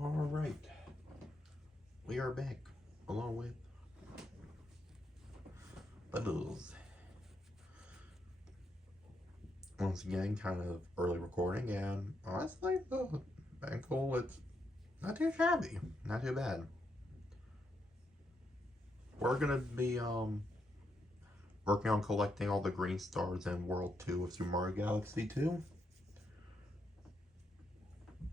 Alright, we are back along with Bubbles. Once again, kind of early recording, and honestly, the band cool, it's not too shabby, not too bad. We're gonna be working on collecting all the green stars in World 2 of Super Mario Galaxy 2.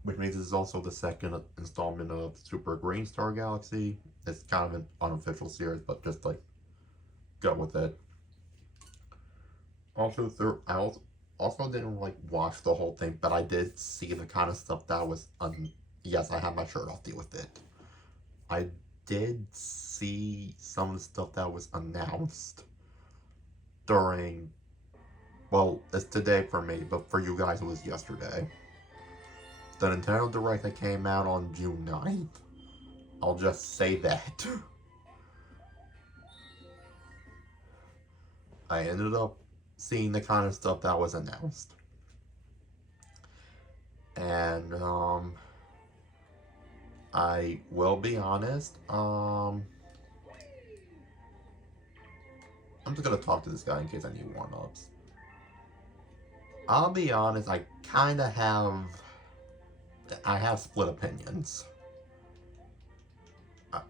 Which means this is also the second installment of Super Green Star Galaxy. It's kind of an unofficial series, but just like go with it. I also didn't like watch the whole thing, but I did see the kind of stuff that was yes, I have my shirt off. Deal with it. I did see some of the stuff that was announced during. Well, it's today for me, but for you guys it was yesterday. The Nintendo Direct that came out on June 9th. I'll just say that. I ended up seeing the kind of stuff that was announced. And, I will be honest, I'm just gonna talk to this guy in case I need one-ups. I'll be honest, I have split opinions.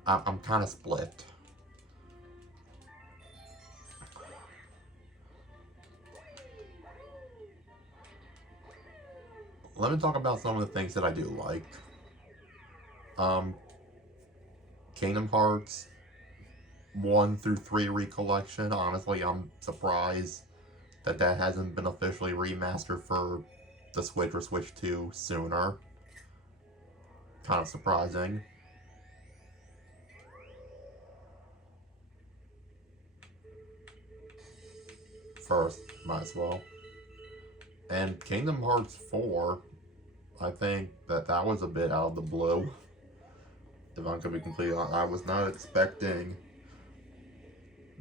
I'm kind of split. Let me talk about some of the things that I do like. Kingdom Hearts 1 through 3 recollection. Honestly, I'm surprised that hasn't been officially remastered for the Switch or Switch 2 sooner. Kind of surprising. First, might as well. And Kingdom Hearts 4, I think that was a bit out of the blue. If I'm gonna be completely honest, I was not expecting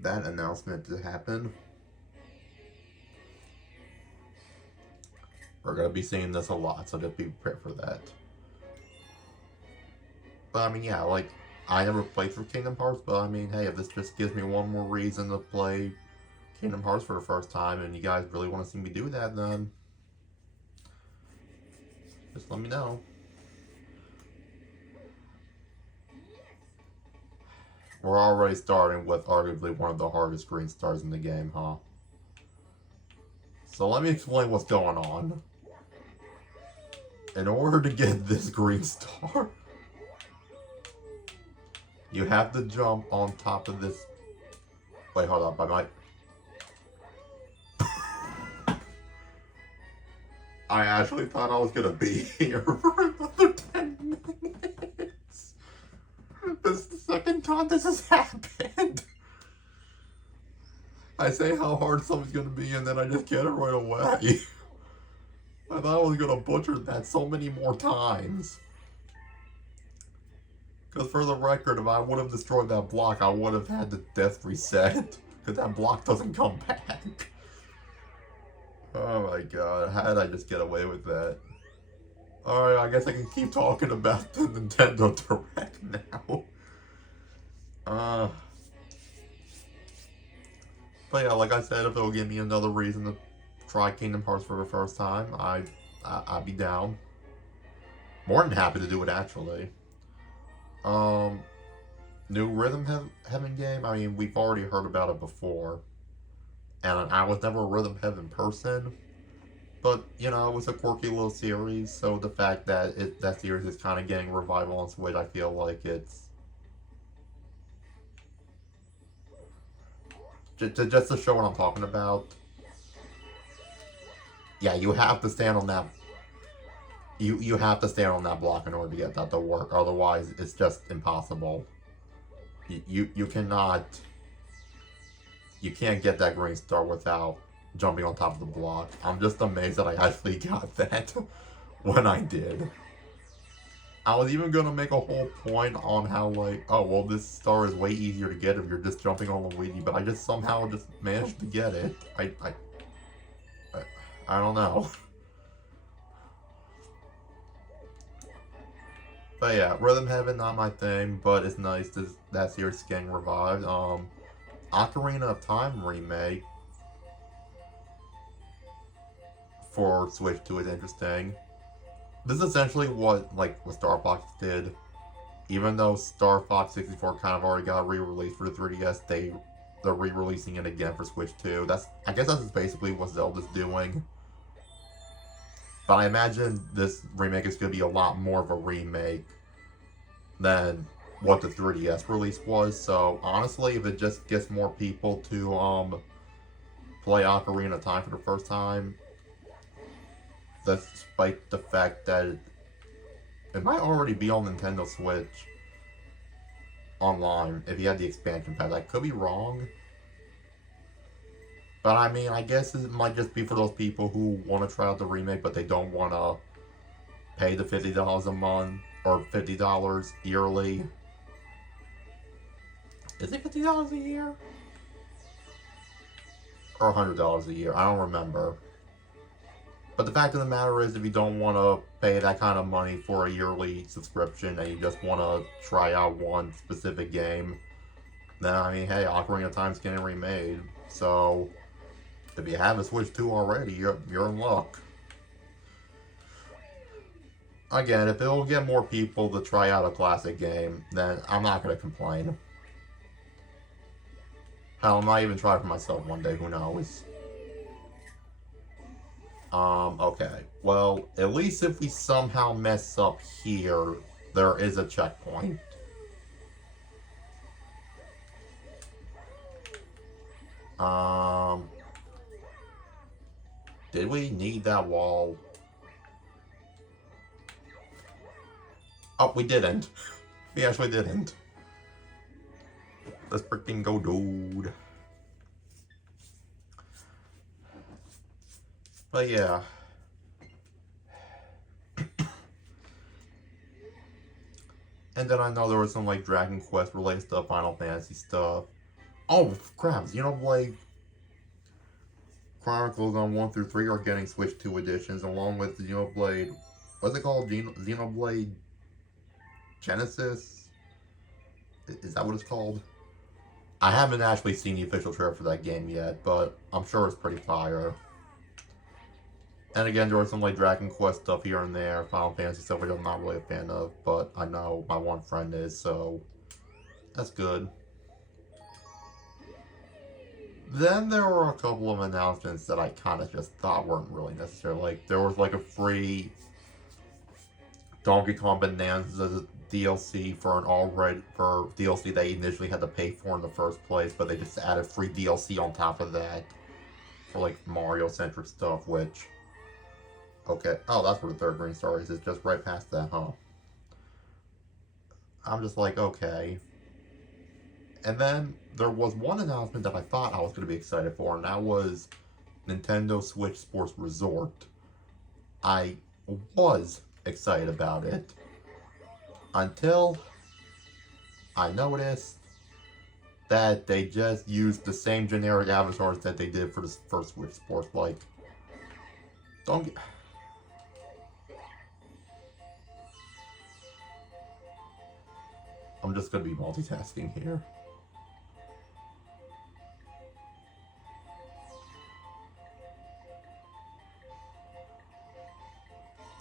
that announcement to happen. We're gonna be seeing this a lot, so just be prepared for that. But I mean, yeah, like, I never played through Kingdom Hearts, but I mean, hey, if this just gives me one more reason to play Kingdom Hearts for the first time, and you guys really want to see me do that, then just let me know. We're already starting with arguably one of the hardest green stars in the game, huh? So let me explain what's going on. In order to get this green star, you have to jump on top of this. Wait, hold up, I might. I actually thought I was gonna be here for another 10 minutes. This is the second time this has happened. I say how hard something's gonna be and then I just get it right away. I thought I was gonna butcher that so many more times. Because for the record, if I would have destroyed that block, I would have had the death reset. Because that block doesn't come back. Oh my god, how did I just get away with that? Alright, I guess I can keep talking about the Nintendo Direct now. But yeah, like I said, if it'll give me another reason to try Kingdom Hearts for the first time, I'd be down. More than happy to do it, actually. New Rhythm Heaven game, I mean, we've already heard about it before. And I was never a Rhythm Heaven person. But, you know, it was a quirky little series, so the fact that that series is kind of getting revival on Switch, I feel like it's... Just to show what I'm talking about. Yeah, you have to stand on that... You have to stand on that block in order to get that to work, otherwise it's just impossible. You cannot... You can't get that green star without jumping on top of the block. I'm just amazed that I actually got that when I did. I was even gonna make a whole point on how, like, oh, well, this star is way easier to get if you're just jumping on Luigi, but I just somehow just managed to get it. I don't know. But yeah, Rhythm Heaven, not my thing, but it's nice that series getting revived. Ocarina of Time remake for Switch 2 is interesting. This is essentially what Star Fox did. Even though Star Fox 64 kind of already got re-released for the 3DS, they're re-releasing it again for Switch 2. I guess that's basically what Zelda's doing. But I imagine this remake is going to be a lot more of a remake than what the 3DS release was. So honestly, if it just gets more people to play Ocarina of Time for the first time, despite the fact that it might already be on Nintendo Switch online if you had the expansion pack. I could be wrong. But I mean, I guess it might just be for those people who want to try out the remake, but they don't want to pay the $50 a month or $50 yearly. Is it $50 a year? Or $100 a year? I don't remember. But the fact of the matter is, if you don't want to pay that kind of money for a yearly subscription and you just want to try out one specific game, then I mean, hey, Ocarina of Time's getting remade. So if you have a Switch 2 already, you're in luck. Again, if it'll get more people to try out a classic game, then I'm not going to complain. Hell, I might even try it for myself one day, who knows. Okay. Well, at least if we somehow mess up here, there is a checkpoint. Did we need that wall? Oh, we didn't. We actually didn't. Let's freaking go, dude. But yeah. And then I know there was some like Dragon Quest related stuff, Final Fantasy stuff. Oh crap, Xenoblade Chronicles on 1 through 3 are getting Switch 2 editions along with Xenoblade, what's it called? Xenoblade Genesis? Is that what it's called? I haven't actually seen the official trailer for that game yet, but I'm sure it's pretty fire. And again, there was some like Dragon Quest stuff here and there, Final Fantasy stuff which I'm not really a fan of, but I know my one friend is, so that's good. Then there were a couple of announcements that I kind of just thought weren't really necessary. Like, there was like a free Donkey Kong Bonanza DLC for DLC they initially had to pay for in the first place, but they just added free DLC on top of that for like Mario-centric stuff, which... Okay. Oh, that's where the third green star is. It's just right past that, huh? I'm just like, okay. And then there was one announcement that I thought I was going to be excited for, and that was Nintendo Switch Sports Resort. I was excited about it until I noticed that they just used the same generic avatars that they did for the first Switch Sports. Like, don't get... I'm just going to be multitasking here.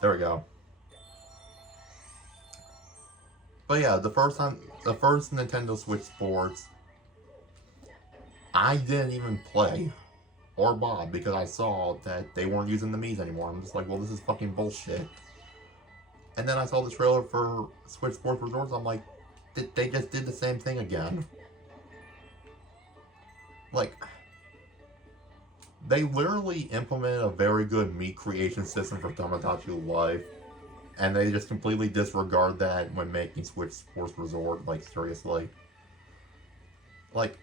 There we go. But yeah, the first Nintendo Switch Sports, I didn't even play or buy because I saw that they weren't using the Mii's anymore. I'm just like, well, this is fucking bullshit. And then I saw the trailer for Switch Sports Resorts. I'm like, they just did the same thing again. Like, they literally implemented a very good Mii creation system for Tomodachi Life, and they just completely disregard that when making Switch Sports Resort. Like, seriously. Like,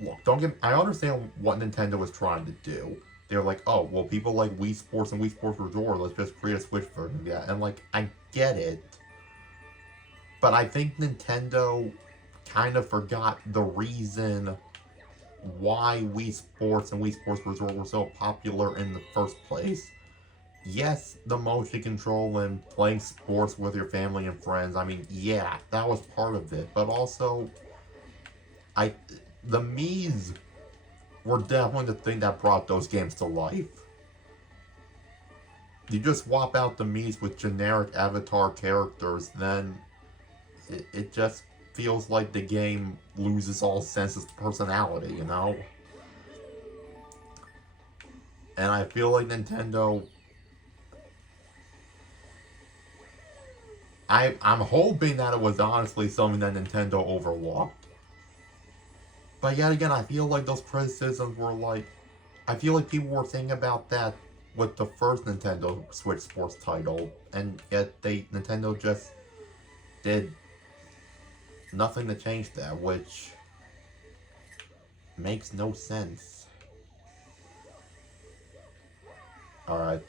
look, I understand what Nintendo was trying to do. They were like, oh, well, people like Wii Sports and Wii Sports Resort, let's just create a Switch version of that. And, like, I get it. But I think Nintendo kind of forgot the reason why Wii Sports and Wii Sports Resort were so popular in the first place. yes, the motion control and playing sports with your family and friends. I mean, yeah, that was part of it. But also, I, the Mii's were definitely the thing that brought those games to life. You just swap out the Mii's with generic avatar characters, then it just feels like the game loses all sense of personality, you know? And I feel like Nintendo, I'm hoping that it was honestly something that Nintendo overlooked. But yet again, I feel like those criticisms were like, I feel like people were thinking about that with the first Nintendo Switch Sports title, and yet Nintendo just did nothing to change that, which makes no sense. Alright.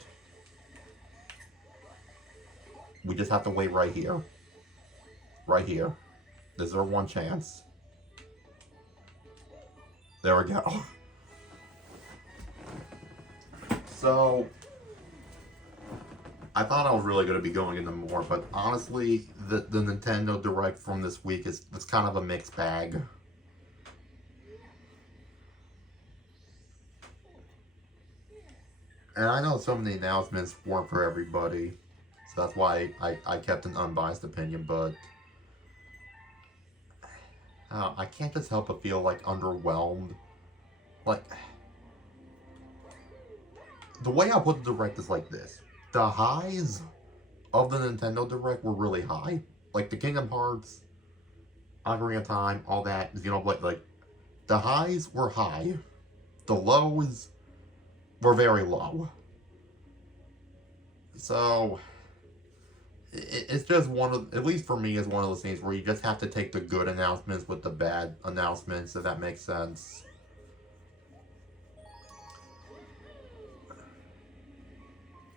We just have to wait right here. Right here. This is our one chance. There we go. So, I thought I was really going to be going into more, but honestly, the Nintendo Direct from this week is it's kind of a mixed bag. And I know some of the announcements weren't for everybody, so that's why I kept an unbiased opinion, but I can't just help but feel like underwhelmed. Like, the way I put the Direct is like this. The highs of the Nintendo Direct were really high. Like the Kingdom Hearts, Ocarina of Time, all that, you know, like the highs were high. The lows were very low. So it's just one of, at least for me, is one of those things where you just have to take the good announcements with the bad announcements, if that makes sense.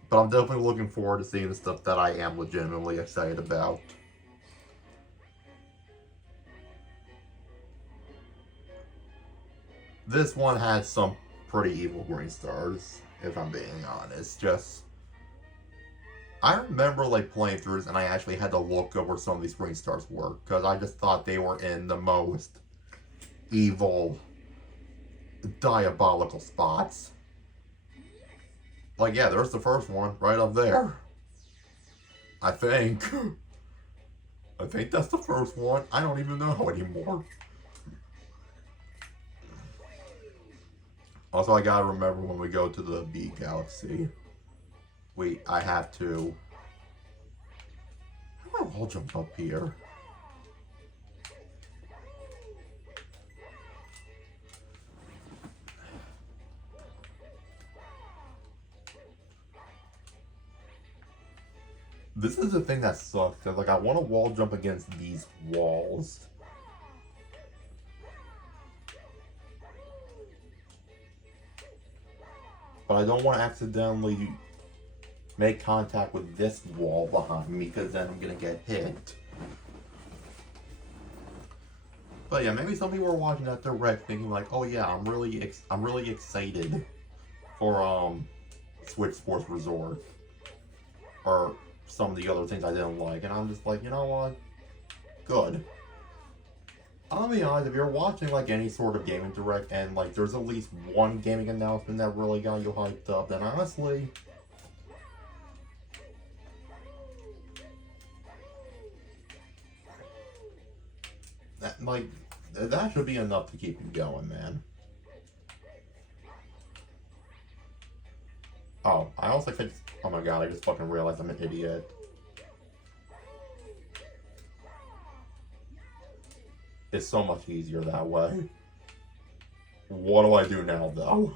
But I'm definitely looking forward to seeing the stuff that I am legitimately excited about. This one had some pretty evil green stars, if I'm being honest. Just, I remember like playing through this and I actually had to look up where some of these green stars were, because I just thought they were in the most evil, diabolical spots. Like, yeah, there's the first one right up there. I think. I think that's the first one. I don't even know anymore. Also, I gotta remember when we go to the B Galaxy, I have to. How do I wall jump up here? This is the thing that sucks. Cause, like, I want to wall jump against these walls. But I don't want to accidentally make contact with this wall behind me, because then I'm gonna get hit. But yeah, maybe some people are watching that Direct thinking like, oh yeah, I'm really excited for Switch Sports Resort, or some of the other things I didn't like, and I'm just like, you know what? Good. I'll be honest, if you're watching like any sort of gaming Direct and like there's at least one gaming announcement that really got you hyped up, then honestly, that should be enough to keep you going, man. Oh, I also think, oh my god, I just fucking realized I'm an idiot. It's so much easier that way. What do I do now, though?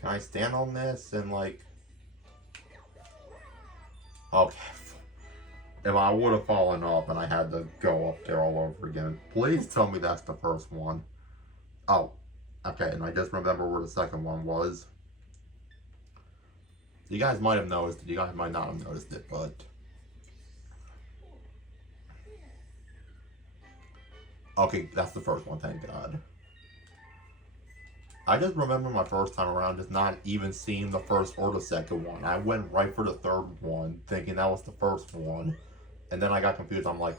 Can I stand on this and, like... Okay. If I would have fallen off and I had to go up there all over again, please tell me that's the first one. Oh, okay, and I just remember where the second one was. You guys might have noticed it, you guys might not have noticed it, but... Okay, that's the first one, thank God. I just remember my first time around just not even seeing the first or the second one. I went right for the third one, thinking that was the first one. And then I got confused. I'm like,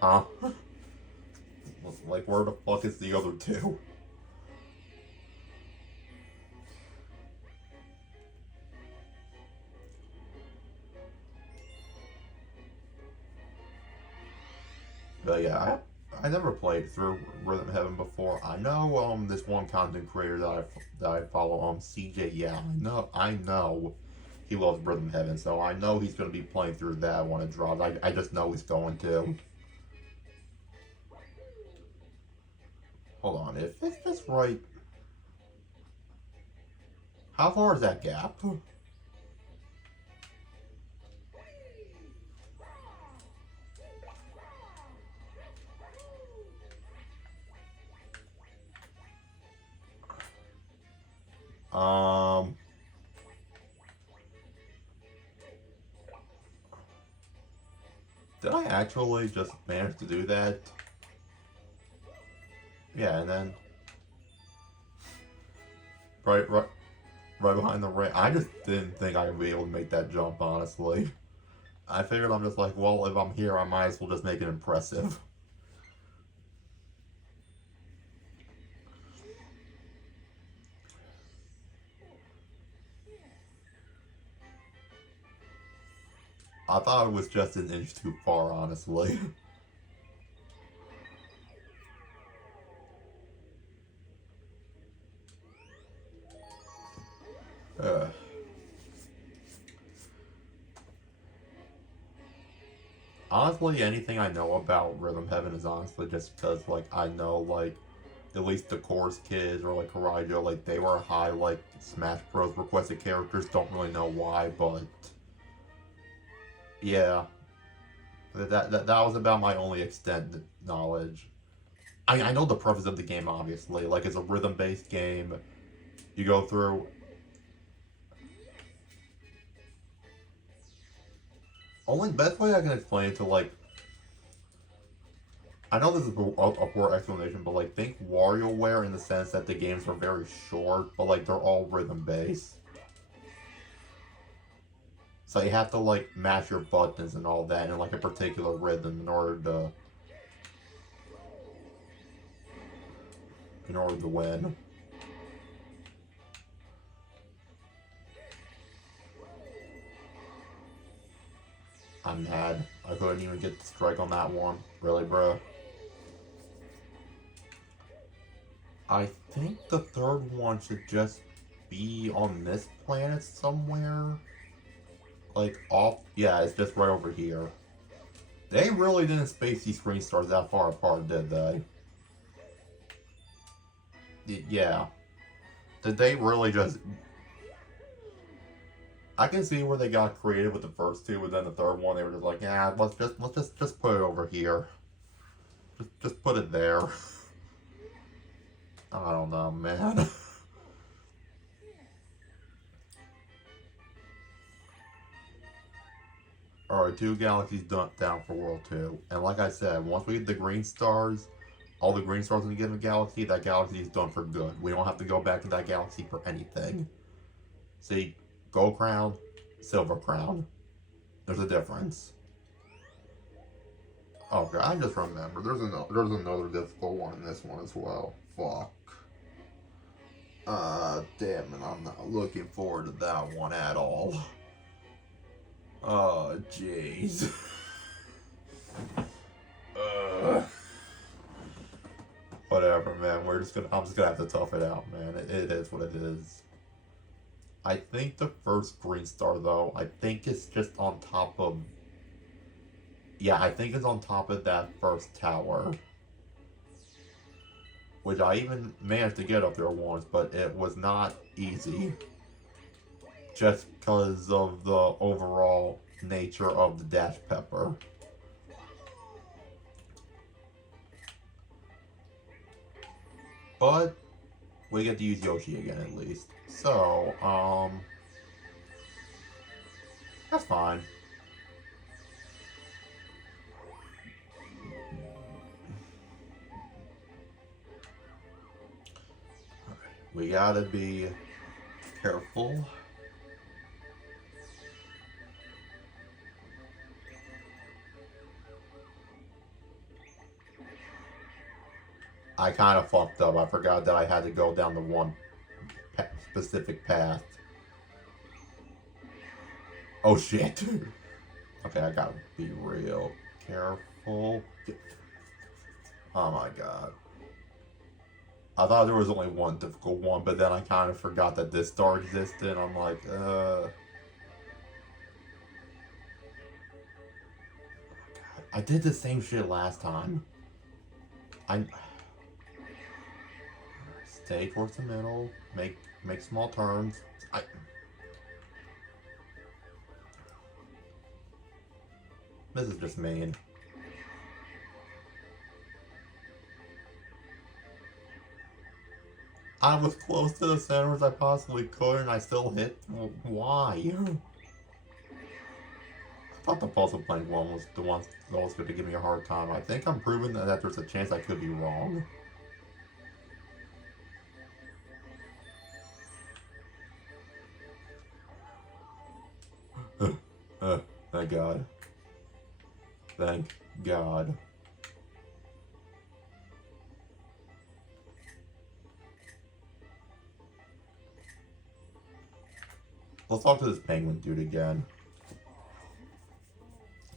huh? Like, where the fuck is the other two? But yeah, I never played through Rhythm Heaven before. I know this one content creator that I follow, CJ. Yeah, I know he loves Rhythm Heaven, so I know he's gonna be playing through that when it drops. I just know he's going to. Hold on, if that's right, how far is that gap? Um, did I actually just manage to do that? Yeah, and then right right behind the ring. I just didn't think I would be able to make that jump, honestly. I figured I'm just like, well, if I'm here, I might as well just make it impressive. I thought it was just an inch too far, honestly. uh, honestly, anything I know about Rhythm Heaven is honestly just because, like, I know, like, at least the Course kids or, like, Harajo, like, they were high, like, Smash Bros. Requested characters. Don't really know why, but yeah, that was about my only extent knowledge. I know the preface of the game, obviously. Like, it's a rhythm based game. You go through. Only best way I can explain it to, like, I know this is a poor explanation, but like think WarioWare in the sense that the games are very short, but like they're all rhythm based. So you have to like match your buttons and all that in like a particular rhythm in order to win. I'm mad. I couldn't even get the strike on that one. Really, bro? I think the third one should just be on this planet somewhere. Like off. Yeah, it's just right over here. They really didn't space these screen stars that far apart, did they? Yeah. Did they really just? I can see where they got creative with the first two, but then the third one they were just like, yeah, let's just put it over here. Just put it there. I don't know, man. Alright, two galaxies down for World 2. And like I said, once we get the green stars, all the green stars in a given galaxy, that galaxy is done for good. We don't have to go back to that galaxy for anything. See, Gold Crown, Silver Crown. There's a difference. Okay, I just remember. There's another difficult one in this one as well. Fuck. Damn it, I'm not looking forward to that one at all. Oh, jeez. uh, Whatever, man. I'm just gonna have to tough it out, man. It is what it is. I think the first green star, though, I think it's just on top of. Yeah, I think it's on top of that first tower. Which I even managed to get up there once, but it was not easy. Just because of the overall nature of the Dash Pepper. But we get to use Yoshi again at least. So, that's fine. We gotta be careful. I kind of fucked up. I forgot that I had to go down the one specific path. Oh shit. Okay, I gotta be real careful. Oh my god. I thought there was only one difficult one, but then I kind of forgot that this star existed. I'm like, I did the same shit last time. I stay towards the middle, make small turns. This is just mean. I was close to the center as I possibly could, and I still hit. Why? I thought the puzzle plank one was the one that was going to give me a hard time. I think I'm proving that there's a chance I could be wrong. Thank God. Thank God. Let's talk to this penguin dude again.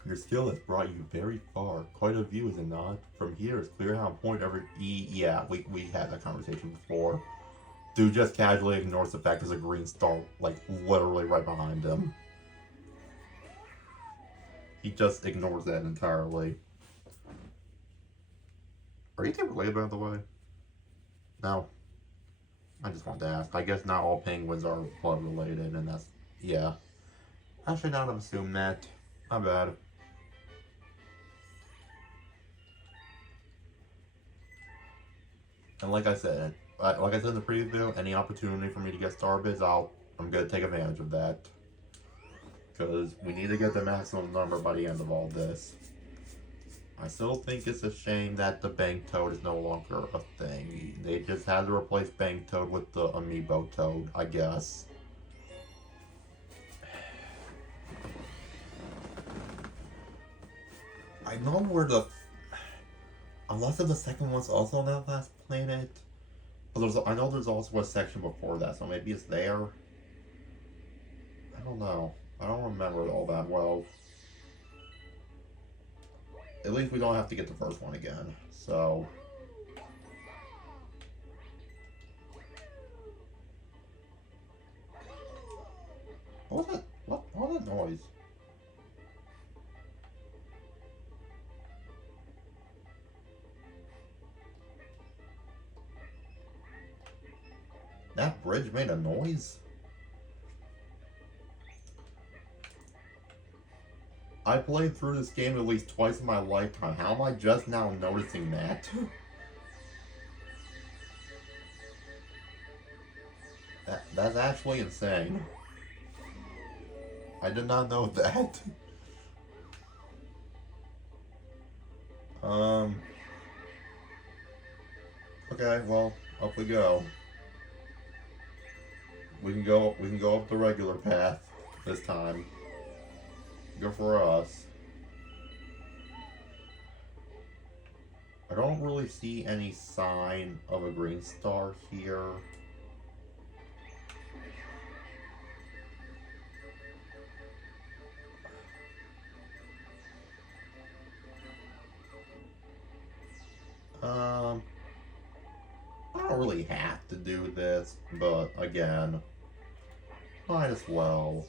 Your skill has brought you very far. Quite a view, is it not? From here, it's clear how important every yeah, we had that conversation before. Dude just casually ignores the fact there's a green star, like, literally right behind him. He just ignores that entirely. Are you related, by the way? No. I just wanted to ask. I guess not all penguins are blood related, and that's, yeah. I should not have assumed that. My bad. And like I said in the previous video, any opportunity for me to get star bids, I'm gonna take advantage of that. Because we need to get the maximum number by the end of all this. I still think it's a shame that the Bank Toad is no longer a thing. They just had to replace Bank Toad with the Amiibo Toad, I guess. I know where the... Unless if the second one's also on that last planet. But I know there's also a section before that, so maybe it's there. I don't know. I don't remember it all that well. At least we don't have to get the first one again, so... What was that? What was that noise? That bridge made a noise? I played through this game at least twice in my lifetime. How am I just now noticing that? That's actually insane. I did not know that. Okay, well, up we go. We can go up the regular path this time. Good for us. I don't really see any sign of a green star here. I don't really have to do this, but again, might as well.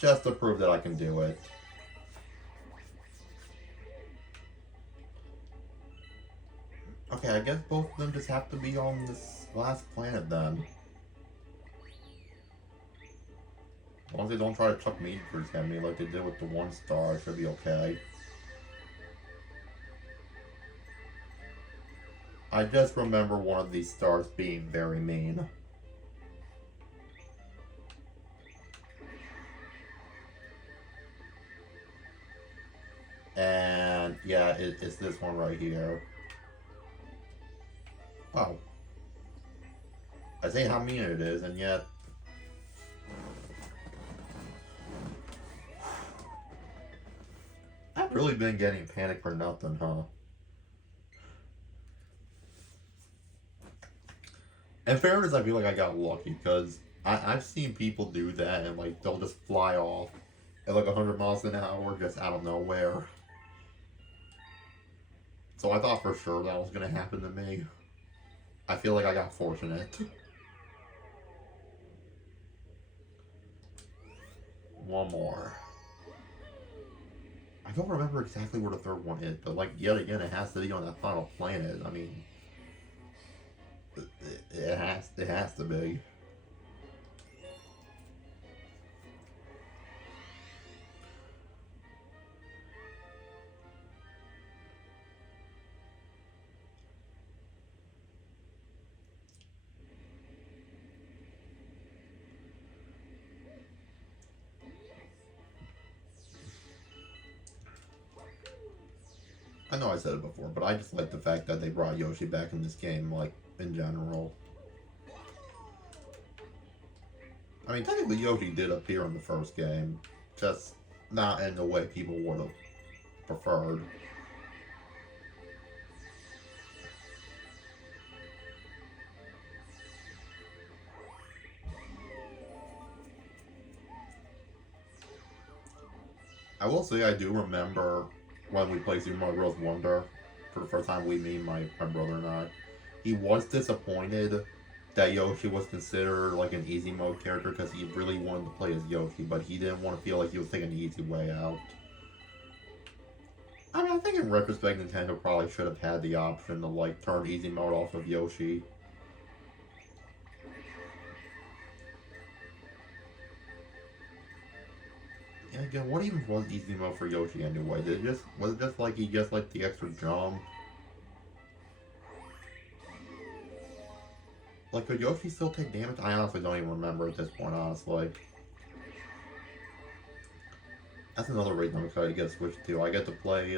Just to prove that I can do it. Okay, I guess both of them just have to be on this last planet then. As long as they don't try to chuck meteors at me like they did with the one star, I should be okay. I just remember one of these stars being very mean. And yeah, it's this one right here. Oh. I say how mean it is, and yet I've really been getting panicked for nothing, huh? In fairness, I feel like I got lucky because I've seen people do that and like they'll just fly off at like 100 miles an hour just out of nowhere. So I thought for sure that was gonna happen to me. I feel like I got fortunate. One more. I don't remember exactly where the third one is, but like yet again, it has to be on that final planet. I mean, it has to be. I know I said it before, but I just like the fact that they brought Yoshi back in this game, like, in general. I mean, technically Yoshi did appear in the first game, just not in the way people would have preferred. I will say I do remember when we played Super Mario Bros. Wonder for the first time, me, my brother and I. He was disappointed that Yoshi was considered like an easy mode character because he really wanted to play as Yoshi, but he didn't want to feel like he was taking the easy way out. I mean, I think in retrospect, Nintendo probably should have had the option to like turn easy mode off of Yoshi. And again, what even was easy mode for Yoshi anyway? Was it just like he gets like the extra jump? Like, could Yoshi still take damage? I honestly don't even remember at this point, honestly. That's another reason I'm excited to get Switch 2. I get to play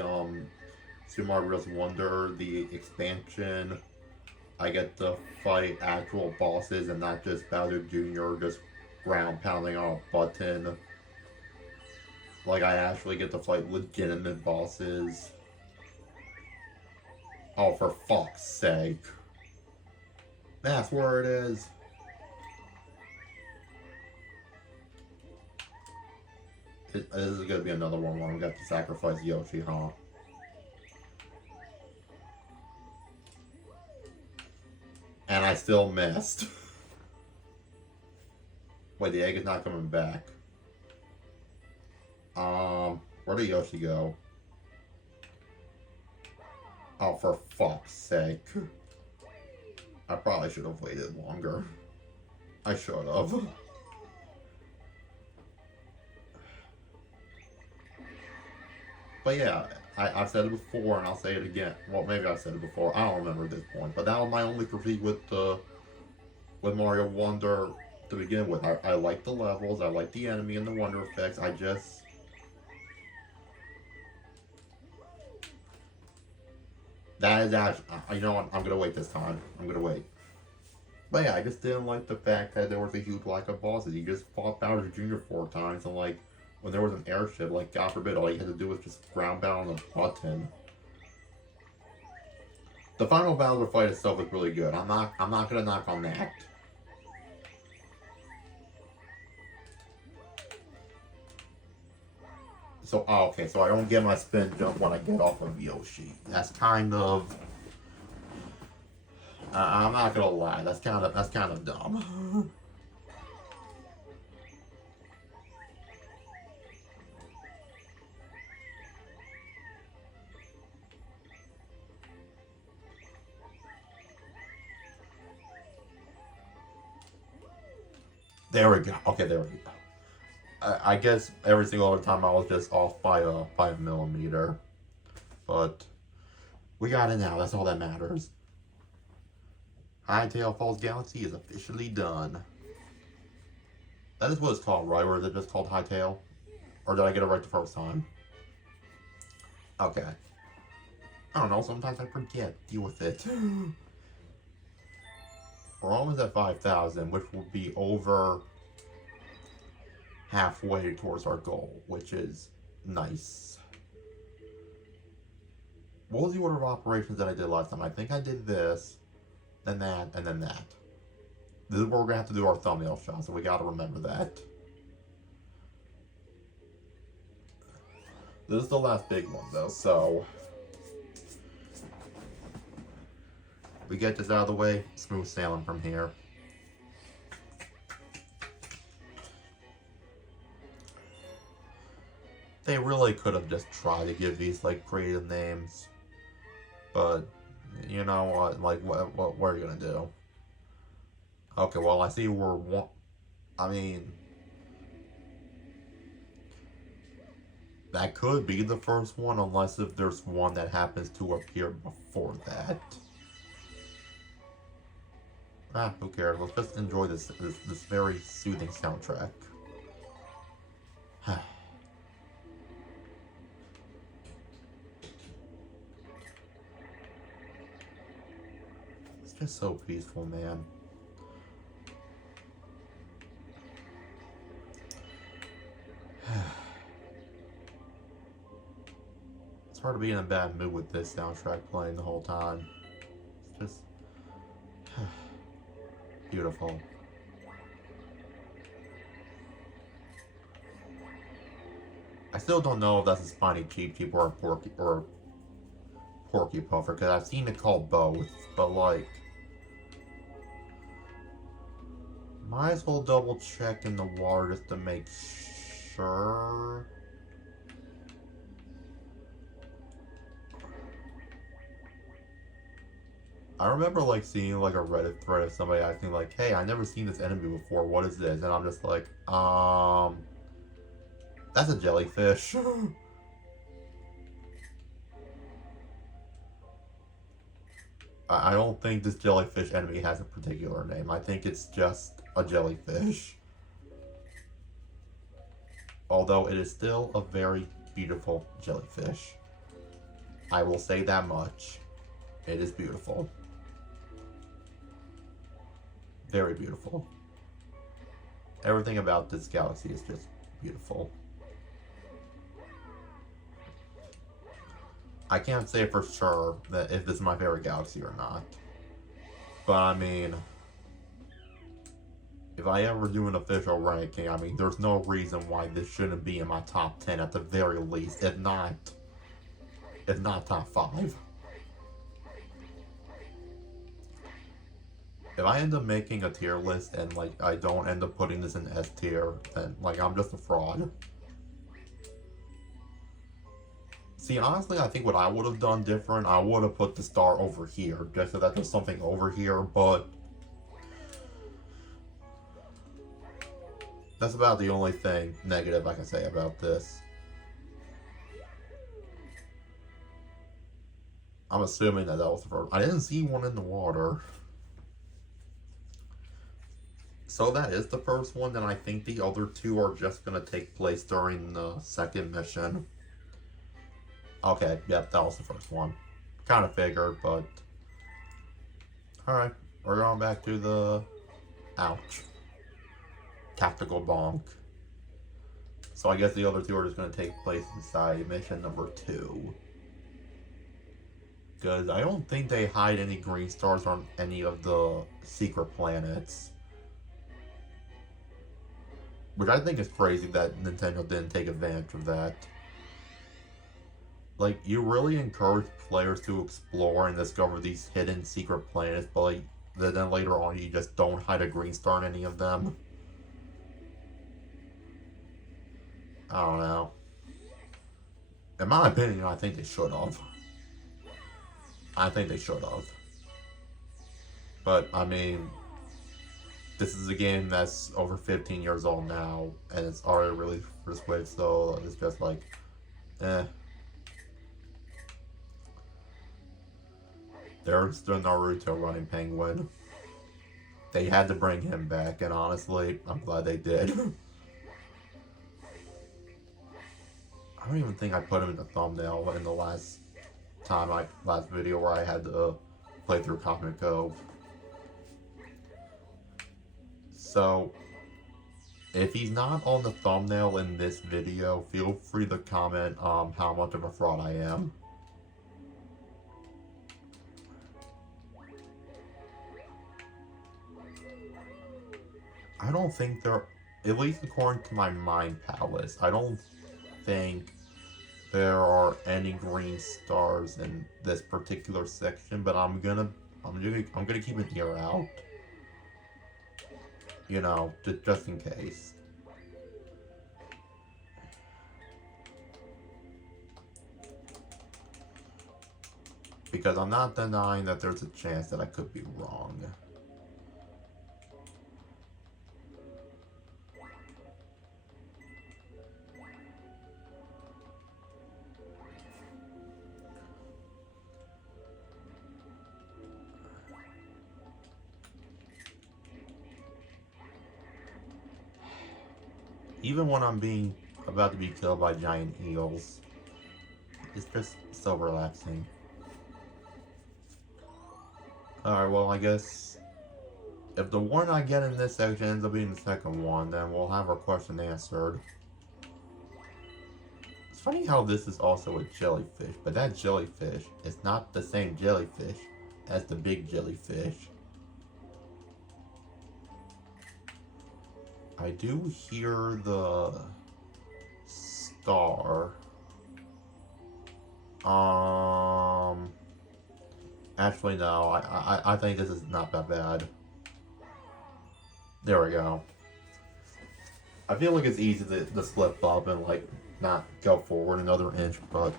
Super Mario Bros. Wonder, the expansion. I get to fight actual bosses and not just Bowser Jr. just ground pounding on a button. Like, I actually get to fight legitimate bosses. Oh, for fuck's sake. That's where it is. This is going to be another one where I'm going to have to sacrifice Yoshi, huh? And I still missed. Wait, the egg is not coming back. Where did Yoshi go? Oh, for fuck's sake. I probably should have waited longer. I should have. But yeah, I've said it before and I'll say it again. Well, maybe I've said it before. I don't remember at this point. But that was my only critique with Mario Wonder to begin with. I like the levels. I like the enemy and the wonder effects. I just... That is actually... You know what? I'm going to wait this time. I'm going to wait. But yeah, I just didn't like the fact that there was a huge lack of bosses. You just fought Bowser Jr. 4 times and like... When there was an airship, like, God forbid, all you had to do was just ground pound on the button. The final Bowser fight itself was really good. I'm not gonna knock on that. So, oh, okay, so I don't get my spin jump when I get off of Yoshi. That's kind of... I'm not gonna lie, that's kind of dumb. There we go. Okay, there we go. I guess every single other time I was just off by a 5 millimeter. But we got it now. That's all that matters. Hytale Falls Galaxy is officially done. That is what it's called, right? Or is it just called Hytale? Or did I get it right the first time? Okay. I don't know, sometimes I forget. Deal with it. We're almost at 5,000, which will be over halfway towards our goal, which is nice. What was the order of operations that I did last time? I think I did this, then that, and then that. This is where we're going to have to do our thumbnail shot, so we got to remember that. This is the last big one, though, so we get this out of the way, smooth sailing from here. They really could have just tried to give these like creative names, but you know what? Like, what are you gonna do? Okay, well, I see we're one. I mean, that could be the first one, unless if there's one that happens to appear before that. Ah, who cares? Let's just enjoy this very soothing soundtrack. It's just so peaceful, man. It's hard to be in a bad mood with this soundtrack playing the whole time. It's just beautiful. I still don't know if that's a Spiny Cheep Cheep or a Porky Puffer, because I've seen it called both, but like, might as well double check in the water just to make sure. I remember like seeing like a Reddit thread of somebody asking like, hey, I've never seen this enemy before, what is this? And I'm just like, that's a jellyfish. I don't think this jellyfish enemy has a particular name. I think it's just a jellyfish. Although it is still a very beautiful jellyfish. I will say that much. It is beautiful. Very beautiful. Everything about this galaxy is just beautiful. I can't say for sure that if this is my favorite galaxy or not. But I mean, if I ever do an official ranking, I mean, there's no reason why this shouldn't be in my top 10 at the very least, if not top 5. If I end up making a tier list and like I don't end up putting this in S tier, then like I'm just a fraud. See, honestly, I think what I would have done different, I would have put the star over here, just so that there's something over here, but that's about the only thing negative I can say about this. I'm assuming that was the first. I didn't see one in the water. So that is the first one, then I think the other two are just going to take place during the second mission. Okay, yep, that was the first one. Kind of figured, but... Alright, we're going back to the... Ouch. Tactical bonk. So I guess the other two are just going to take place inside mission number 2. Because I don't think they hide any green stars on any of the secret planets. Which I think is crazy that Nintendo didn't take advantage of that. Like, you really encourage players to explore and discover these hidden secret planets, but like, then later on you just don't hide a green star in any of them. I don't know. In my opinion, I think they should have. I think they should have. But, I mean... This is a game that's over 15 years old now, and it's already released for Switch, so it's just like, eh. There's the Naruto running penguin. They had to bring him back, and honestly, I'm glad they did. I don't even think I put him in the thumbnail in the last video where I had to play through Cosmic Cove. So, if he's not on the thumbnail in this video, feel free to comment how much of a fraud I am. I don't think there, at least according to my Mind Palace, I don't think there are any green stars in this particular section, but I'm gonna keep an ear out. You know, just in case. Because I'm not denying that there's a chance that I could be wrong. Even when I'm being about to be killed by giant eagles, it's just so relaxing. Alright, well, I guess if the one I get in this section ends up being the second one, then we'll have our question answered. It's funny how this is also a jellyfish, but that jellyfish is not the same jellyfish as the big jellyfish. I do hear the star. Actually, no. I think this is not that bad. There we go. I feel like it's easy to slip up and like not go forward another inch, but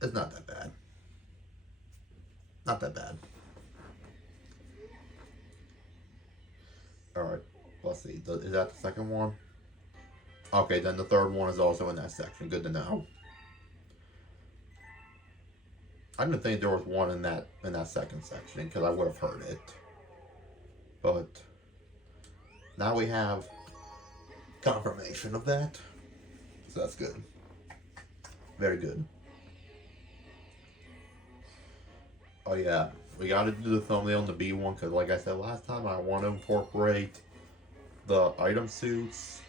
it's not that bad. Not that bad. Alright, let's see. Is that the second one? Okay, then the third one is also in that section. Good to know. I didn't think there was one in that second section because I would have heard it. But now we have confirmation of that. So that's good. Very good. Oh yeah, we gotta do the thumbnail on the B one because like I said last time, I want to incorporate the item suits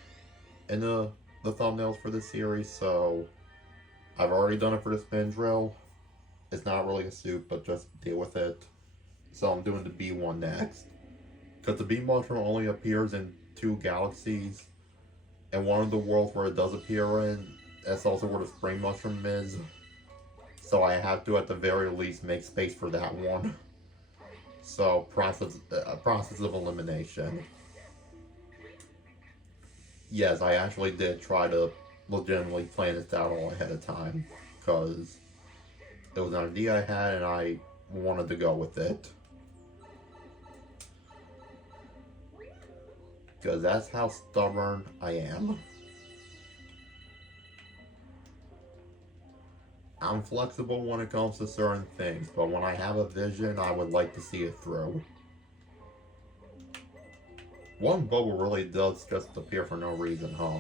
in the thumbnails for this series, so I've already done it for the spin drill. It's not really a suit, but just deal with it. So I'm doing the B one next. Because the bee mushroom only appears in 2 galaxies, and one of the worlds where it does appear in, that's also where the spring mushroom is. So I have to, at the very least, make space for that one. So process of elimination. Yes, I actually did try to legitimately plan this out all ahead of time, because it was an idea I had and I wanted to go with it. Because that's how stubborn I am. I'm flexible when it comes to certain things, but when I have a vision, I would like to see it through. One bubble really does just appear for no reason, huh?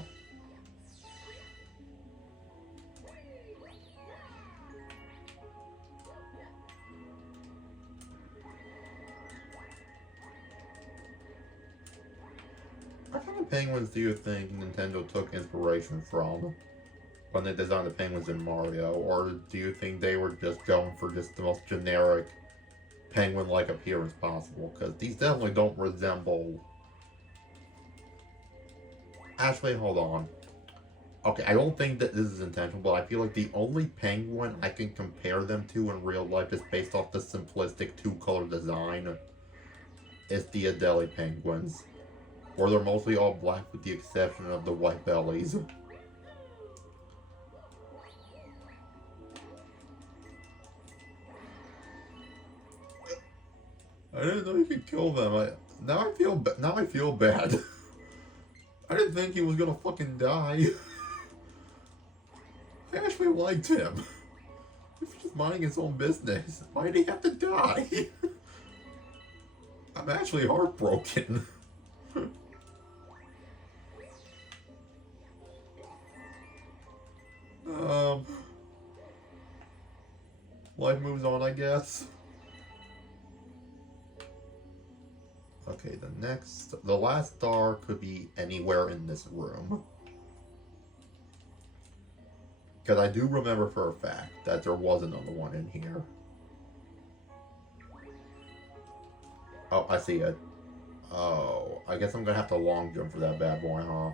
What kind of penguins do you think Nintendo took inspiration from when they designed the penguins in Mario? Or do you think they were just going for just the most generic penguin-like appearance possible? Because these definitely don't resemble... Actually, hold on. Okay, I don't think that this is intentional, but I feel like the only penguin I can compare them to in real life, just based off the simplistic 2-color design, is the Adelie penguins. Where they're mostly all black with the exception of the white bellies. I didn't know you could kill them. Now I feel bad. I didn't think he was gonna fucking die. I actually liked him. He was just minding his own business. Why did he have to die? I'm actually heartbroken. um, Life moves on, I guess. Okay, the last star could be anywhere in this room. Because I do remember for a fact that there was another one in here. Oh, I see it. Oh, I guess I'm gonna have to long jump for that bad boy, huh?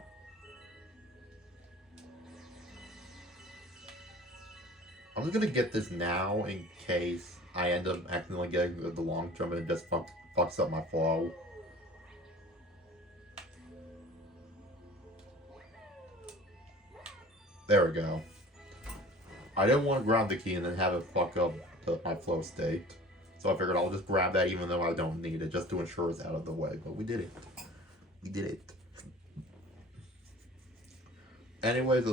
I'm just gonna get this now in case I end up accidentally getting the long jump and it just fucks up my flow. There we go. I didn't want to grab the key and then have it fuck up my flow state. So I figured I'll just grab that even though I don't need it, just to ensure it's out of the way. But we did it. We did it. Anyways,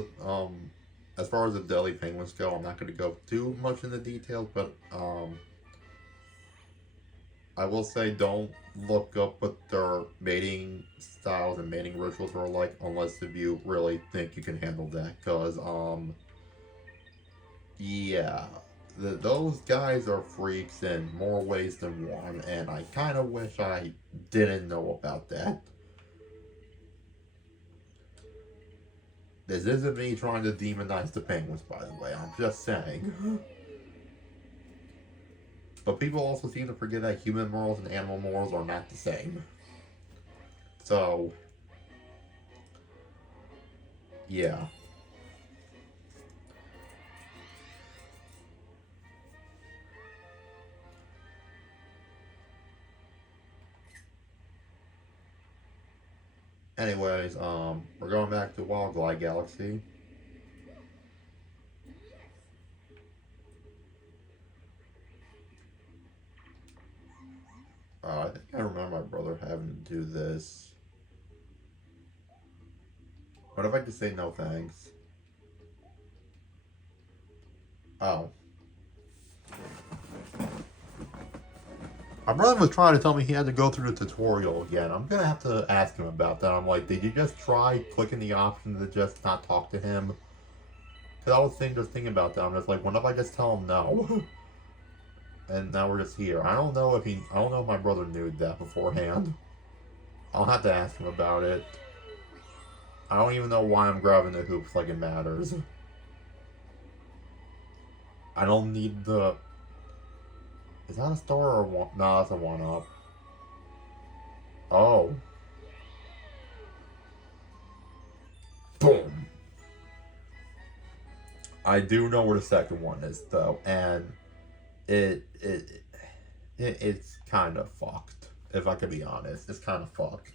as far as the Deadly Penguins go, I'm not going to go too much into details, but I will say don't look up what their mating styles and mating rituals are like unless if you really think you can handle that, because yeah, those guys are freaks in more ways than one, and I kind of wish I didn't know about that. This isn't me trying to demonize the penguins, by the way, I'm just saying. But people also seem to forget that human morals and animal morals are not the same. So, yeah. Anyways, we're going back to Wild Glide Galaxy. I think I remember my brother having to do this. What if I just say no thanks? Oh. My brother was trying to tell me he had to go through the tutorial again. I'm gonna have to ask him about that. I'm like, did you just try clicking the option to just not talk to him? Because I was thinking about that. I'm just like, what if I just tell him no? And now we're just here. I don't know if my brother knew that beforehand. I'll have to ask him about it. I don't even know why I'm grabbing the hoops like it matters. I don't need the... Is that a star or one? No, that's a one-up. Oh. Boom. I do know where the second one is, though, and it's kind of fucked. If I could be honest, it's kind of fucked.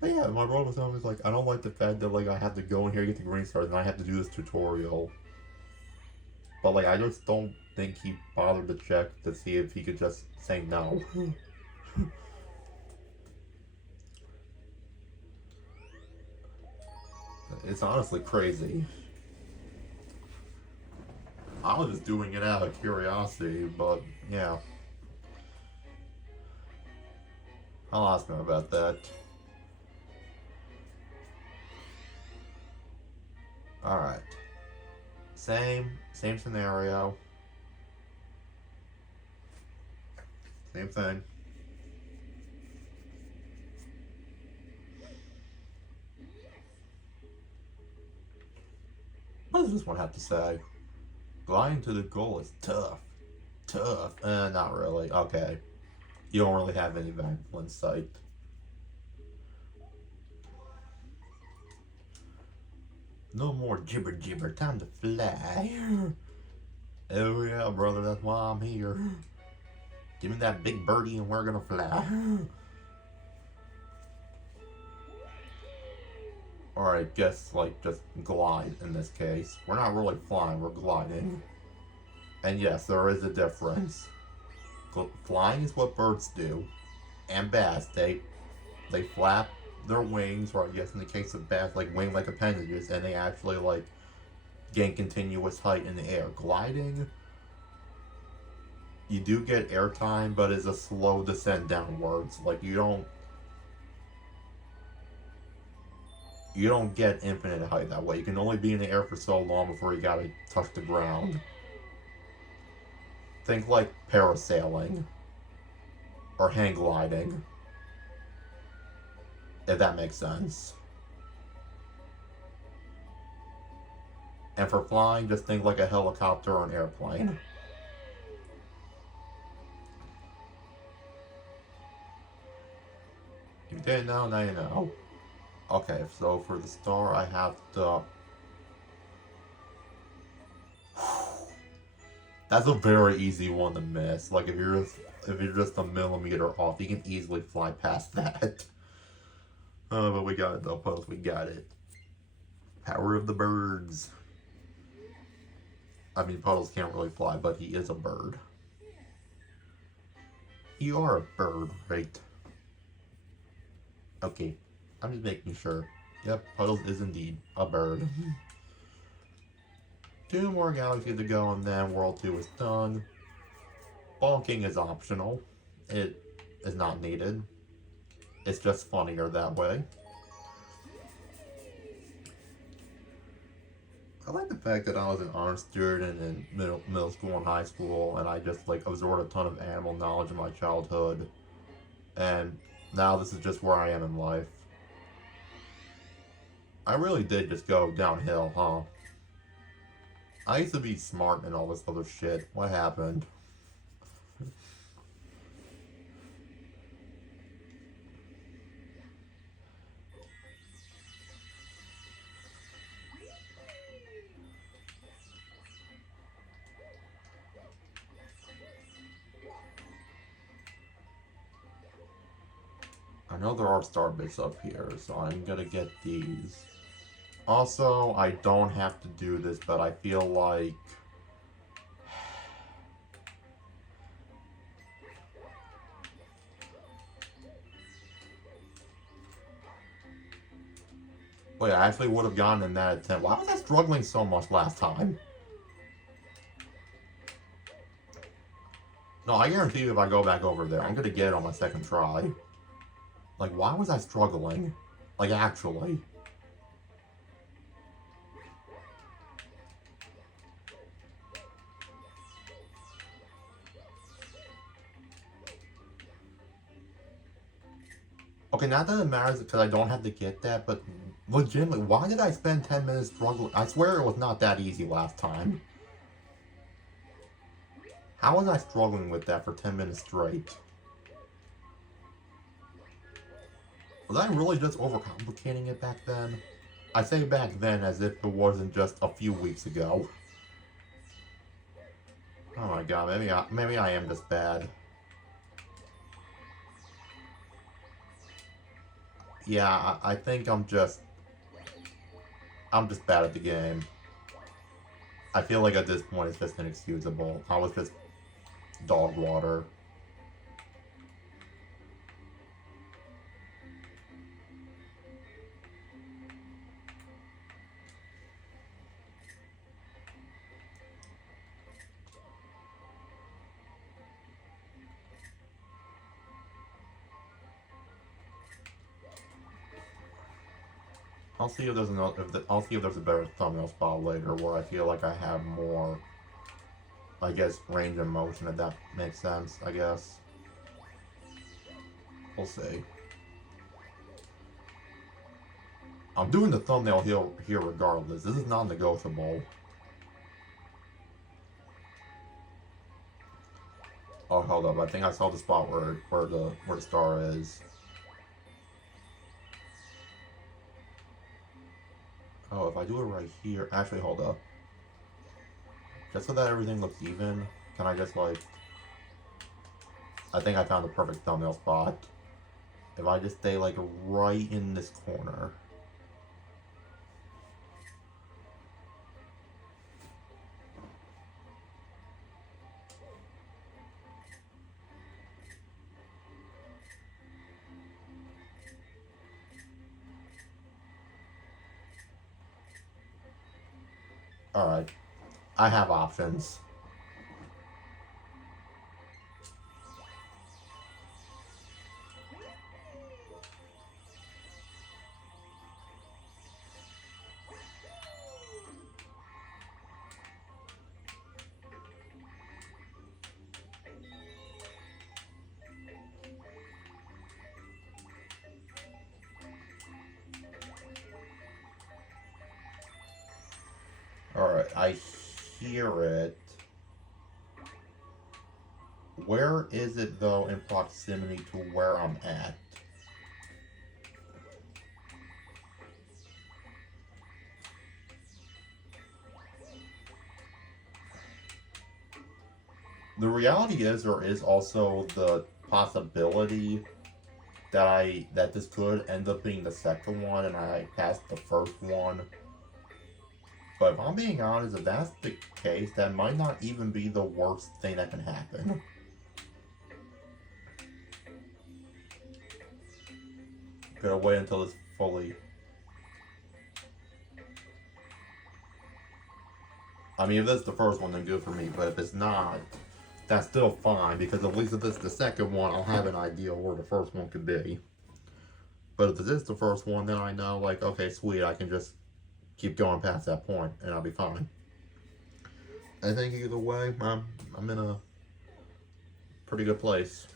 But yeah, my brother was always like, I don't like the fact that like I have to go in here, get the green stars, and I have to do this tutorial. But like, I just don't think he bothered to check to see if he could just say no. It's honestly crazy. I was just doing it out of curiosity, but yeah. I'll ask him about that. Alright. Same scenario. Same thing. What does this one have to say? Gliding to the goal is tough. Tough. Not really. Okay. You don't really have any valuable insight. No more jibber jibber. Time to fly. Oh yeah, brother. That's why I'm here. Give me that big birdie and we're gonna fly. Or I guess like just glide in this case. We're not really flying, we're gliding. And yes, there is a difference. Flying is what birds do. And bats, they flap their wings, or I guess in the case of bats, like wing-like appendages, and they actually like gain continuous height in the air. Gliding, you do get airtime, but it's a slow descent downwards. Like you don't get infinite height that way. You can only be in the air for so long before you gotta touch the ground. Think like parasailing or hang gliding, if that makes sense. And for flying, just think like a helicopter or an airplane. You didn't know, now you know. Okay, so for the star, I have to... That's a very easy one to miss. Like, if you're just a millimeter off, you can easily fly past that. Oh, but we got it though, Puddles. We got it. Power of the birds. I mean, Puddles can't really fly, but he is a bird. You are a bird, right? Okay, I'm just making sure. Yep, Puddles is indeed a bird. 2 more galaxies to go and then World 2 is done. Bonking is optional. It is not needed. It's just funnier that way. I like the fact that I was an honor student in middle school and high school, and I just like absorbed a ton of animal knowledge in my childhood. And now this is just where I am in life. I really did just go downhill, huh? I used to be smart and all this other shit. What happened? I know there are star bits up here, so I'm gonna get these. Also, I don't have to do this, but I feel like... Wait, I actually would have gotten in that attempt. Why was I struggling so much last time? No, I guarantee you if I go back over there, I'm gonna get it on my second try. Like, why was I struggling? Like, actually. Okay, not that it matters because I don't have to get that, but legitimately, why did I spend 10 minutes struggling? I swear it was not that easy last time. How was I struggling with that for 10 minutes straight? Was I really just overcomplicating it back then? I say back then as if it wasn't just a few weeks ago. Oh my god, maybe I am just bad. Yeah, I think I'm just bad at the game. I feel like at this point it's just inexcusable. I was just dog water. I'll see if there's I'll see if there's a better thumbnail spot later where I feel like I have more, I guess, range of motion, if that makes sense, I guess. We'll see. I'm doing the thumbnail here regardless. This is non-negotiable. Oh, hold up. I think I saw the spot where the star is. Oh, if I do it right here... Actually, hold up. Just so that everything looks even, can I just, like... I think I found the perfect thumbnail spot. If I just stay, like, right in this corner. Alright. I have options. I hear it. Where is it though in proximity to where I'm at? The reality is there is also the possibility that this could end up being the second one and I passed the first one. But if I'm being honest, if that's the case, that might not even be the worst thing that can happen. Gotta wait until it's fully... I mean, if this is the first one, then good for me. But if it's not, that's still fine. Because at least if this is the second one, I'll have an idea where the first one could be. But if this is the first one, then I know, like, okay, sweet, I can just keep going past that point, and I'll be fine. I think either way, I'm in a pretty good place.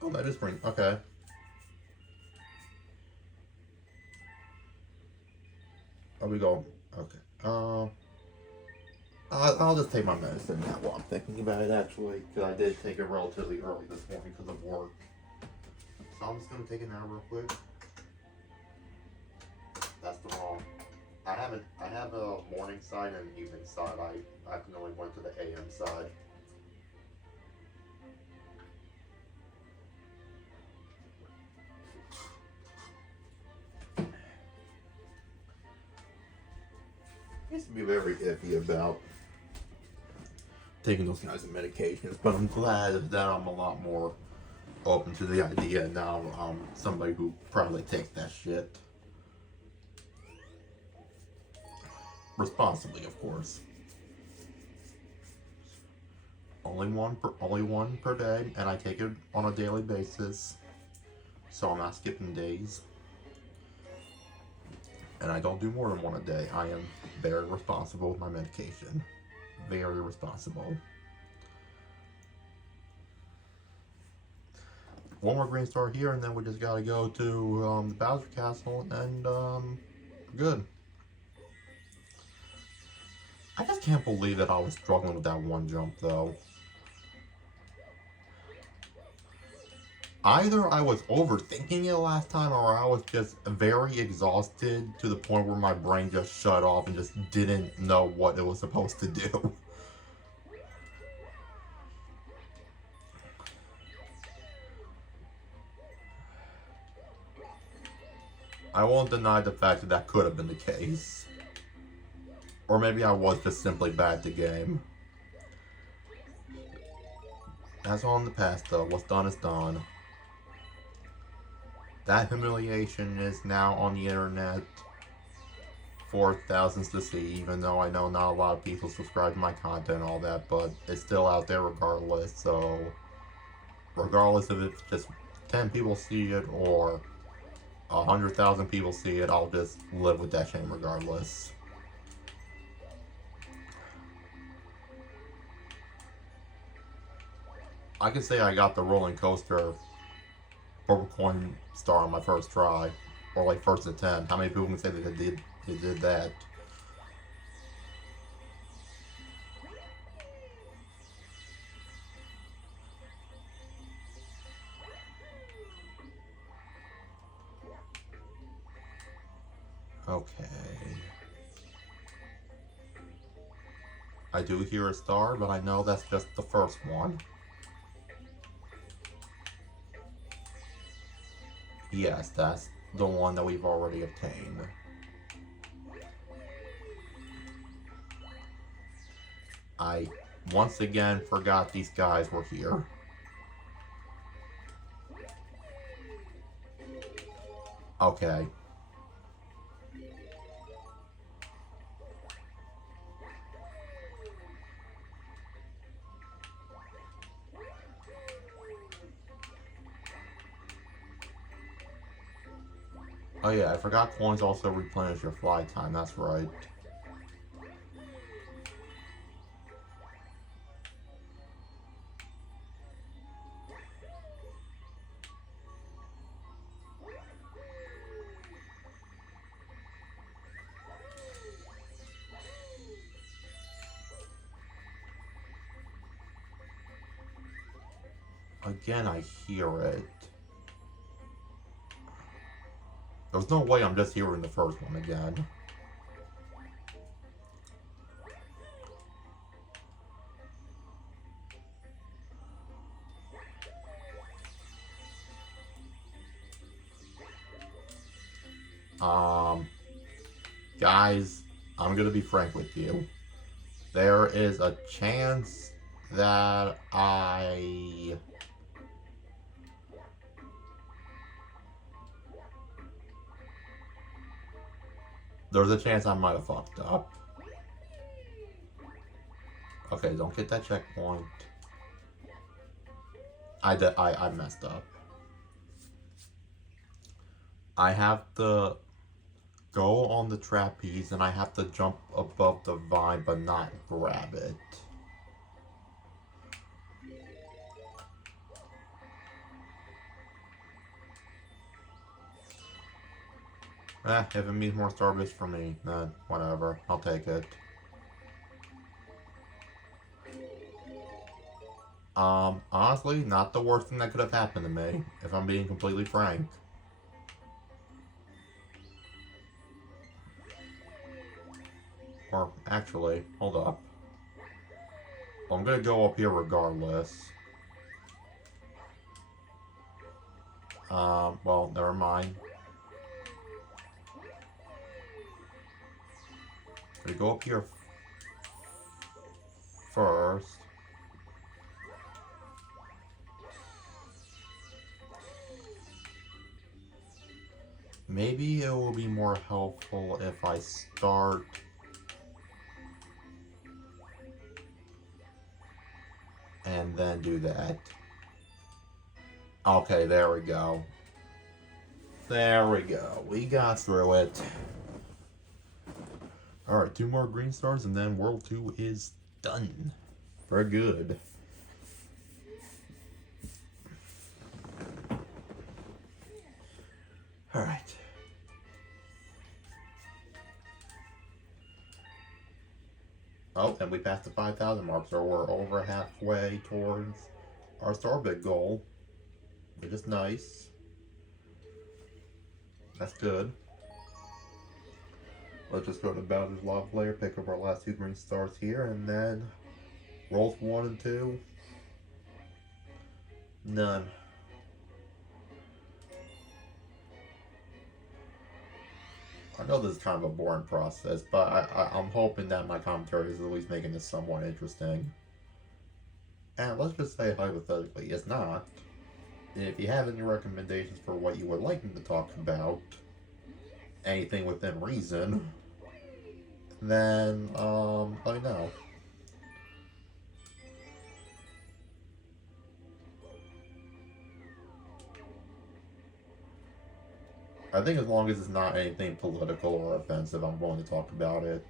Oh, that is spring. Okay. Oh, we go. Okay. I'll just take my medicine now while I'm thinking about it, actually, because I did take it relatively early this morning because of work. So I'm just gonna take it now real quick. That's the wrong. I have a morning side and an evening side. I can only went to the AM side. I used to be very iffy about taking those kinds of medications, but I'm glad that I'm a lot more open to the idea now. I'm somebody who probably takes that shit responsibly, of course. Only one per day, and I take it on a daily basis, so I'm not skipping days. And I don't do more than one a day. I am very responsible with my medication. Very responsible. One more green star here, and then we just gotta go to the Bowser Castle, and good. I just can't believe that I was struggling with that one jump, though. Either I was overthinking it last time, or I was just very exhausted to the point where my brain just shut off and just didn't know what it was supposed to do. I won't deny the fact that that could have been the case. Or maybe I was just simply bad at the game. That's all in the past, though. What's done is done. That humiliation is now on the internet for thousands to see, even though I know not a lot of people subscribe to my content and all that, but it's still out there regardless, so regardless if it's just 10 people see it or 100,000 people see it, I'll just live with that shame regardless. I can say I got the roller coaster purple coin star on my first try, or like first attempt. How many people can say that they did that? Okay. I do hear a star, but I know that's just the first one. Yes, that's the one that we've already obtained. I once again forgot these guys were here. Okay. Oh yeah, I forgot coins also replenish your fly time, that's right. Again, I hear it. There's no way I'm just hearing the first one again. Guys, I'm gonna be frank with you. There is a chance that there's a chance I might have fucked up. Okay, don't get that checkpoint. I messed up. I have to go on the trapeze and I have to jump above the vine but not grab it. If it means more Starbits for me, then whatever, I'll take it. Honestly, not the worst thing that could have happened to me, if I'm being completely frank. Or, actually, hold up. I'm gonna go up here regardless. Well, never mind. We go up here first. Maybe it will be more helpful if I start and then do that. Okay, there we go. There we go. We got through it. Alright, 2 more green stars and then World 2 is done. Very good. Alright. Oh, and we passed the 5,000 mark, so we're over halfway towards our Starbit goal, which is nice. That's good. Let's just go to Bowser's Lava Lair, pick up our last 2 green stars here, and then rolls 1 and 2. None. I know this is kind of a boring process, but I'm hoping that my commentary is at least making this somewhat interesting. And let's just say hypothetically, it's not. And if you have any recommendations for what you would like me to talk about, anything within reason, then let me know. I think as long as it's not anything political or offensive, I'm willing to talk about it.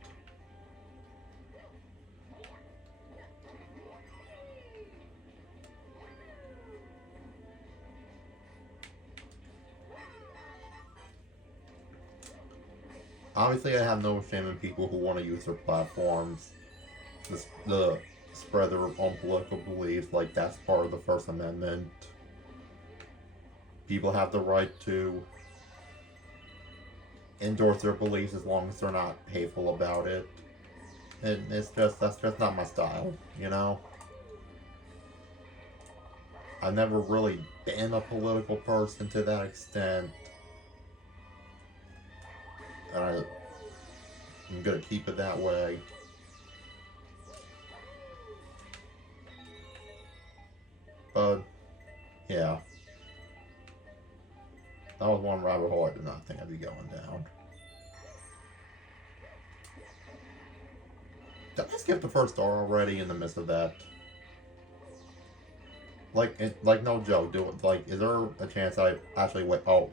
Obviously, I have no shame in people who want to use their platforms to spread their own political beliefs. Like, that's part of the First Amendment. People have the right to endorse their beliefs as long as they're not hateful about it. And that's just not my style, you know? I've never really been a political person to that extent. And I'm gonna keep it that way. But, yeah. That was one rabbit hole I did not think I'd be going down. Did I skip the first star already in the midst of that? Like no joke. Do it. Like, is there a chance I actually wait? Oh,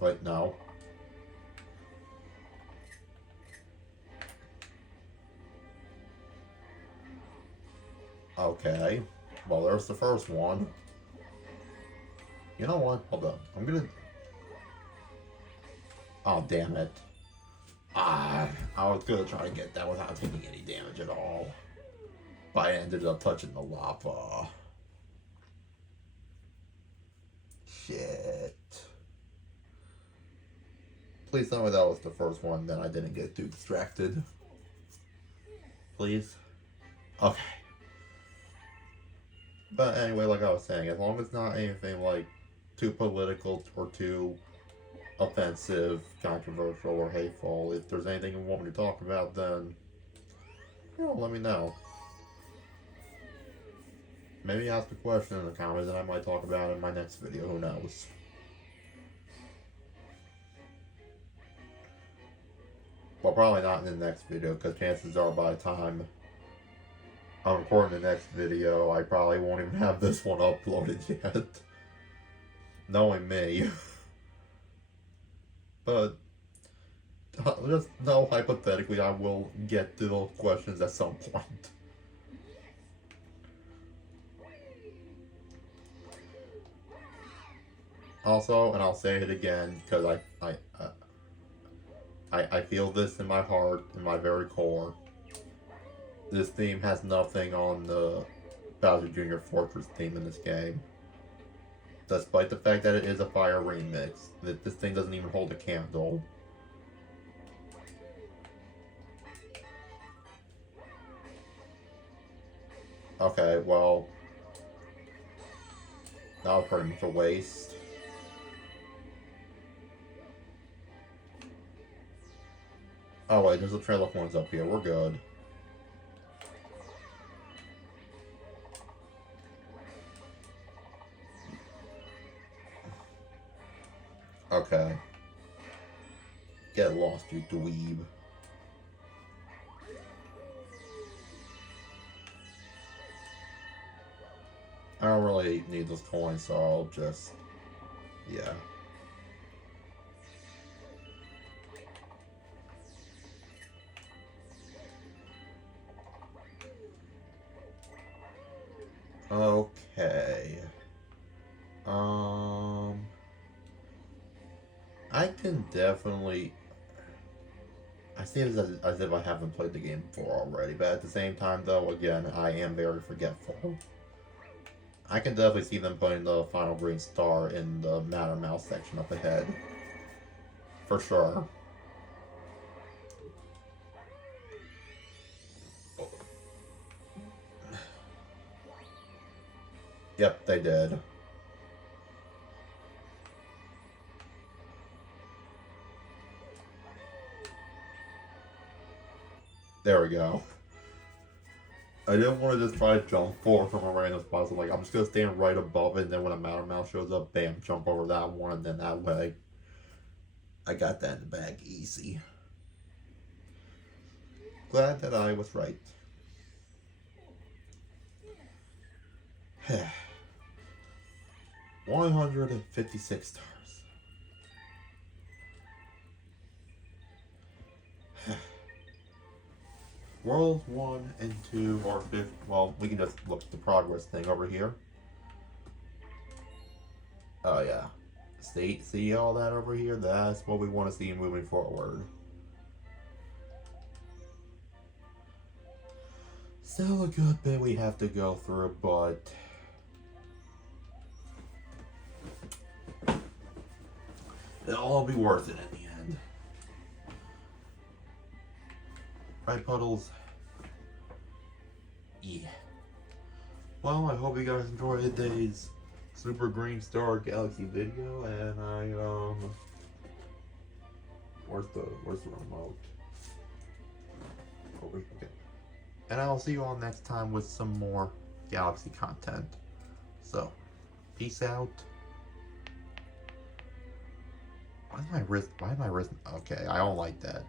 wait, no. Okay. Well, there's the first one. You know what? Hold up. I'm gonna. Oh, damn it. I was gonna try to get that without taking any damage at all. But I ended up touching the lava. Shit. Please tell me that was the first one, then I didn't get too distracted. Please? Okay. But anyway, like I was saying, as long as not anything like too political or too offensive, controversial, or hateful, if there's anything you want me to talk about, then let me know. Maybe ask a question in the comments and I might talk about it in my next video, who knows. Well, probably not in the next video, because chances are by the time I'm recording the next video, I probably won't even have this one uploaded yet. Knowing me. But, just know hypothetically I will get to those questions at some point. Also, and I'll say it again, because I feel this in my heart, in my very core. This theme has nothing on the Bowser Jr. Fortress theme in this game. Despite the fact that it is a Fire remix, that this thing doesn't even hold a candle. Okay, well, that was pretty much a waste. Oh wait, there's a trail of ones up here. We're good. Okay. Get lost, you dweeb. I don't really need those coins, so I'll just... yeah. Okay. I can definitely... I see it as if I haven't played the game before already, but at the same time, though, again, I am very forgetful. I can definitely see them putting the final green star in the Mattermouse section up ahead. For sure. Yep, they did. There we go. I didn't want to just try to jump forward from a random spot, so like, I'm just going to stand right above it, and then when a Mattermouse shows up, bam, jump over that one, and then that way, I got that in the bag easy. Glad that I was right. 156 stars. World 1 and 2 or 5. Well, we can just look at the progress thing over here. Oh yeah. See all that over here? That's what we want to see moving forward. Still a good bit we have to go through, but it'll all be worth it in the end. Right, Puddles? Yeah. Well, I hope you guys enjoyed today's Super Green Star Galaxy video, and where's the remote? Over here. Okay. And I'll see you all next time with some more Galaxy content. So, peace out. Why am I wrist? Okay, I don't like that.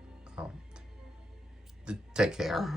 Take care.